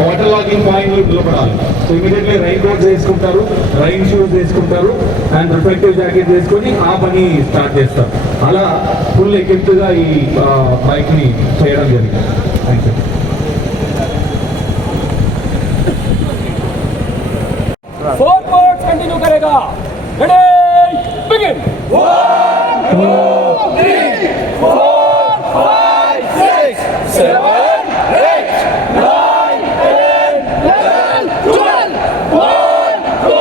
Water logging point నిలబడాలి. So immediately rain quotes వేసుకుంటారు, rain shoes వేసుకుంటారు అండ్ రిఫ్లెక్టివ్ జాకెట్ వేసుకొని ఆ పని స్టార్ట్ చేస్తారు. అలా ఫుల్ ఎక్కిప్గా ఈ బైక్ని చేయడం జరిగింది. Thank you. Four modes continue करेगा. Ready begin. 1 2 3 4 5 6 7 8 9 10 11 12 1 2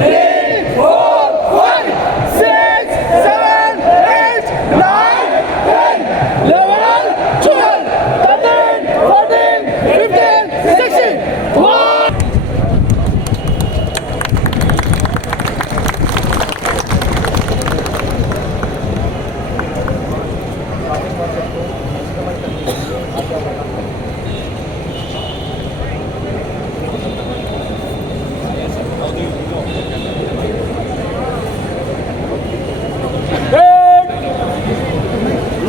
3 4 5 6 7 8 9 10 11 12 13 14 15 16 1.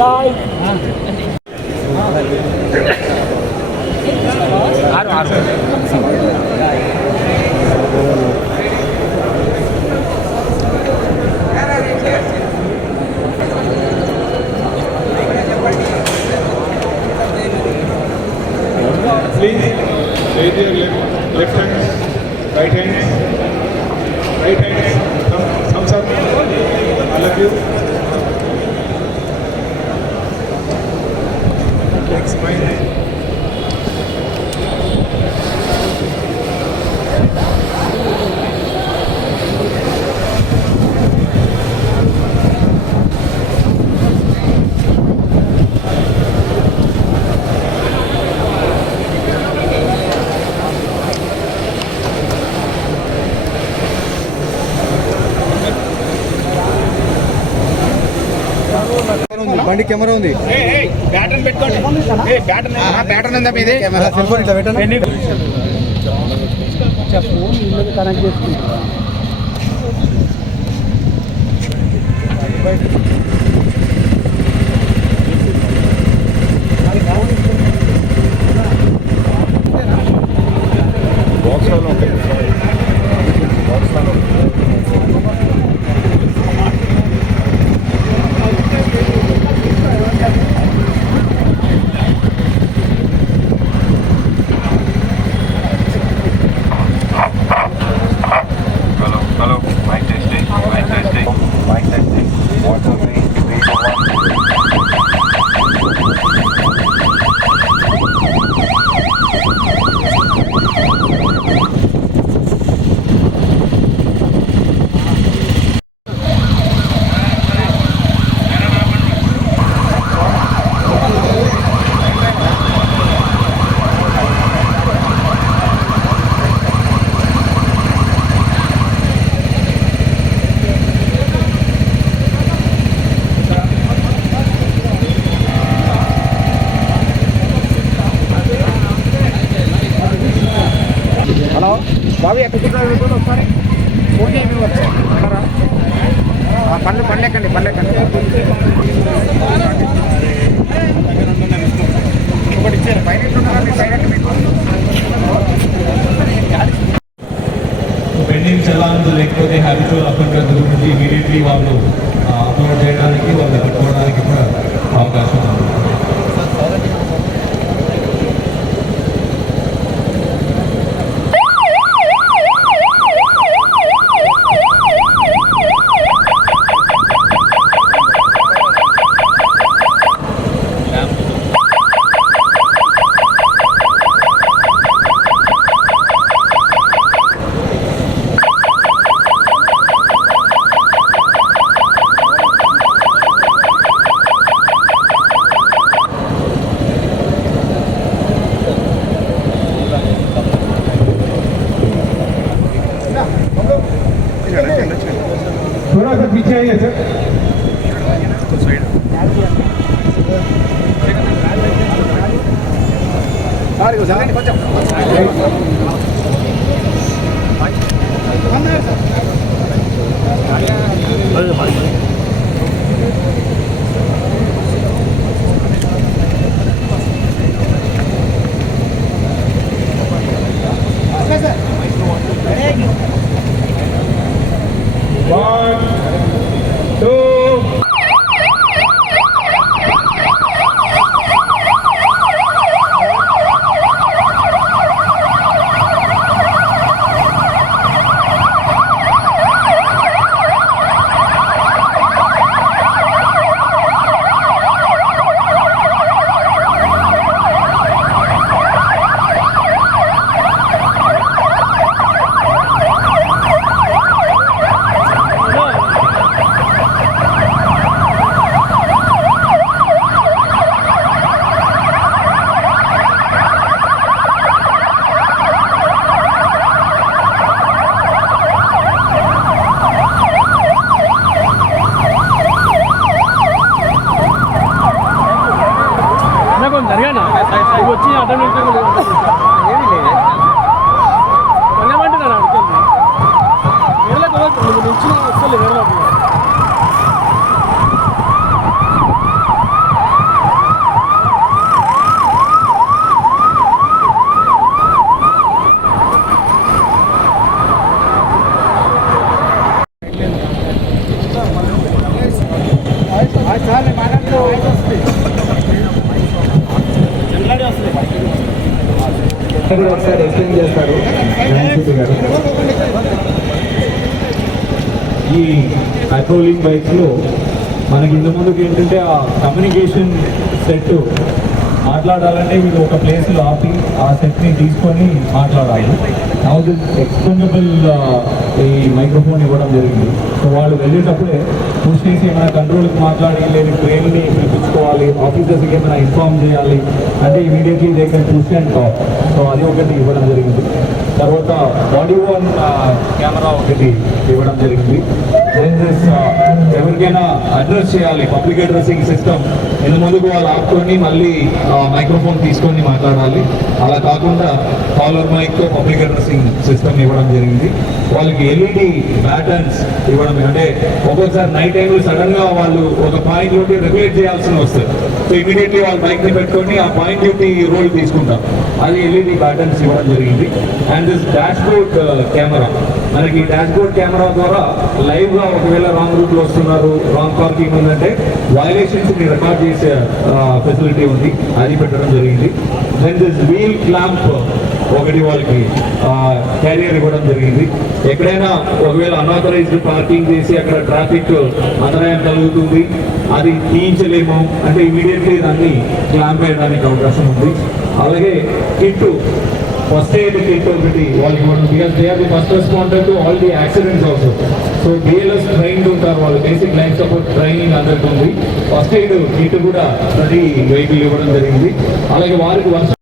Live. Please raise your left hand, right hand, thumbs up, all of you. Smile. బండి కెమెరా ఉంది. బ్యాటరీ పెట్టుకోండి. బ్యాటరీ ఉందా మీది? సెల్ ఫోన్ ఇట్లా పెట్టండి. ఫోన్ ఇల్లు కనెక్ట్ చేసుకుంటా. బాబు ఎక్కడ ఒకసారి ఫోన్ చేయమి వచ్చారా? పళ్ళెక్కండి ఒకటి ఇచ్చారు పైన పెండింగ్ చలాన్స్ లేకపోతే హ్యాబిచువల్ అఫెండర్స్ గురించి ఇమీడియట్లీ వాళ్ళు అప్లోడ్ చేయడానికి వాళ్ళు పట్టుకోవడానికి కూడా అవకాశం ఉంది. थोड़ा सा पीछे आइए सर. కూడా ఒకసారి ఎక్స్ప్లెయిన్ చేస్తారు జ్ఞానశీలి గారు. ఈ పెట్రోలింగ్ బైక్స్లో మనకి ఇంత ముందుకు ఏంటంటే ఆ కమ్యూనికేషన్ సెట్ మాట్లాడాలంటే వీళ్ళు ఒక ప్లేస్లో ఆపి ఆ సెట్ని తీసుకొని మాట్లాడాలి. నౌ ఎక్స్టెండబుల్ ఈ మైక్రోఫోన్ ఇవ్వడం జరిగింది. సో వాళ్ళు వెళ్ళేటప్పుడే పుష్ చేసి ఏమైనా కంట్రోల్కి మాట్లాడి లేదు ట్రైన్ని పిలిపించుకోవాలి, ఆఫీసర్స్కి ఏమైనా ఇన్ఫార్మ్ చేయాలి అంటే immediately they can push and talk. So అది ఒకటి ఇవ్వడం జరిగింది. తర్వాత బాడీ ఓన్ కెమెరా ఒకటి ఇవ్వడం జరిగింది. ఎవరికైనా అడ్రస్ చేయాలి, పబ్లిక్ అడ్రస్సింగ్ సిస్టమ్ ఇంత ముందుకు వాళ్ళు ఆపుకొని మళ్ళీ మైక్రోఫోన్ తీసుకొని మాట్లాడాలి. అలా కాకుండా కాలర్ మైక్తో పబ్లిక్ అడ్రస్సింగ్ సిస్టమ్ ఇవ్వడం జరిగింది. వాళ్ళకి ఎల్ఈడి బ్యాటన్స్ ఇవ్వడం, అంటే ఒక్కొక్కసారి నైట్ టైంలో సడన్ గా వాళ్ళు ఒక పాయింట్ లోకి రెగ్యులేట్ చేయాల్సి వస్తుంది. సో ఇమీడియట్లీ వాళ్ళు బైక్ ని పెట్టుకొని ఆ పాయింట్ డ్యూటీ రోల్ తీసుకుంటాం. అది ఎల్ఈడి బ్యాటన్స్ ఇవ్వడం జరిగింది. And this dash board camera, మనకి డాష్ బోర్డ్ కెమెరా ద్వారా లైవ్ గా ఒకవేళ రాంగ్ రూట్ లో వస్తున్నారు, రాంగ్ పార్కింగ్ ఉందంటే వయలేషన్స్ ని రికార్డ్ చేసే ఫెసిలిటీ ఉంది, అది పెట్టడం జరిగింది. దెన్ దిస్ వీల్ క్లాంప్ ఒకటి వాళ్ళకి క్యారియర్ ఇవ్వడం జరిగింది. ఎక్కడైనా ఒకవేళ అన్ఆథరైజ్డ్ పార్కింగ్ చేసి అక్కడ ట్రాఫిక్ అంతరాయం కలుగుతుంది, అది తీయించలేము అంటే ఇమీడియట్లీ దాన్ని క్లాంప్ చేయడానికి అవకాశం ఉంది. అలాగే కిట్, ఫస్ట్ ఎయిడ్ కిట్ ఒకటి వాళ్ళకి ఇవ్వడం, because they are the first responder to all the accidents also. So BLS trained ఉంటారు వాళ్ళు, బేసిక్ లైఫ్ సపోర్ట్ ట్రైనింగ్ అందరికి ఉంది. ఫస్ట్ ఎయిడ్ కిట్ కూడా ప్రతి వెహికల్ ఇవ్వడం జరిగింది. అలాగే వారికి